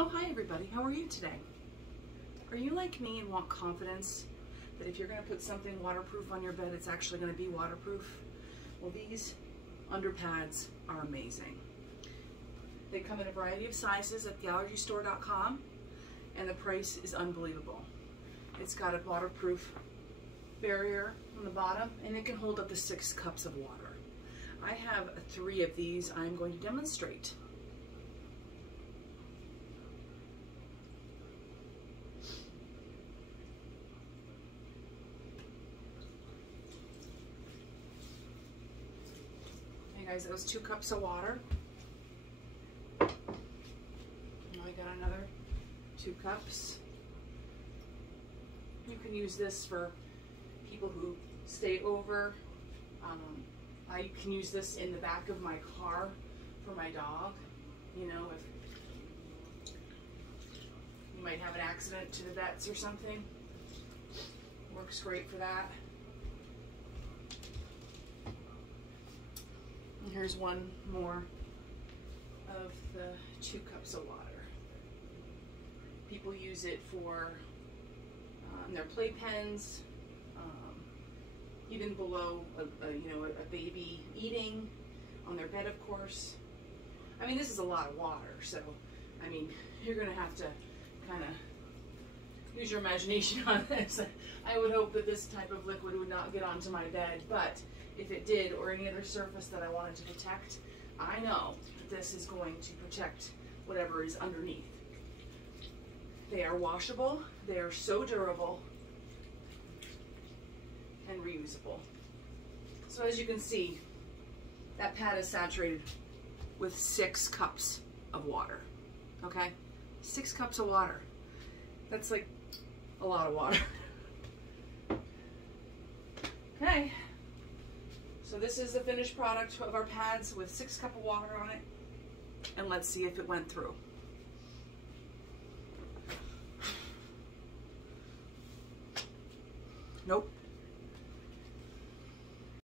Oh, hi everybody. How are you today? Are you like me and want confidence that if you're going to put something waterproof on your bed, it's actually going to be waterproof? Well, these Underpads are amazing. They come in a variety of sizes at theallergystore.com, and the price is unbelievable. It's got a waterproof barrier on the bottom, and it can hold up to 6 cups of water. I have 3 of these I'm going to demonstrate. Guys, that was 2 cups of water. Now I got another 2 cups. You can use this for people who stay over. I can use this in the back of my car for my dog. You know, if you might have an accident to the vets or something. Works great for that. Here's one more of the 2 cups of water. People use it for their playpens, even below a baby eating on their bed, of course. I mean, this is a lot of water, so I mean, you're gonna have to kind of use your imagination on this. I would hope that this type of liquid would not get onto my bed, but if it did, or any other surface that I wanted to protect, I know this is going to protect whatever is underneath. They are washable, they are so durable, and reusable. So as you can see, that pad is saturated with 6 cups of water, okay? 6 cups of water. That's like a lot of water. Okay. So this is the finished product of our pads with 6 cups of water on it. And let's see if it went through. Nope.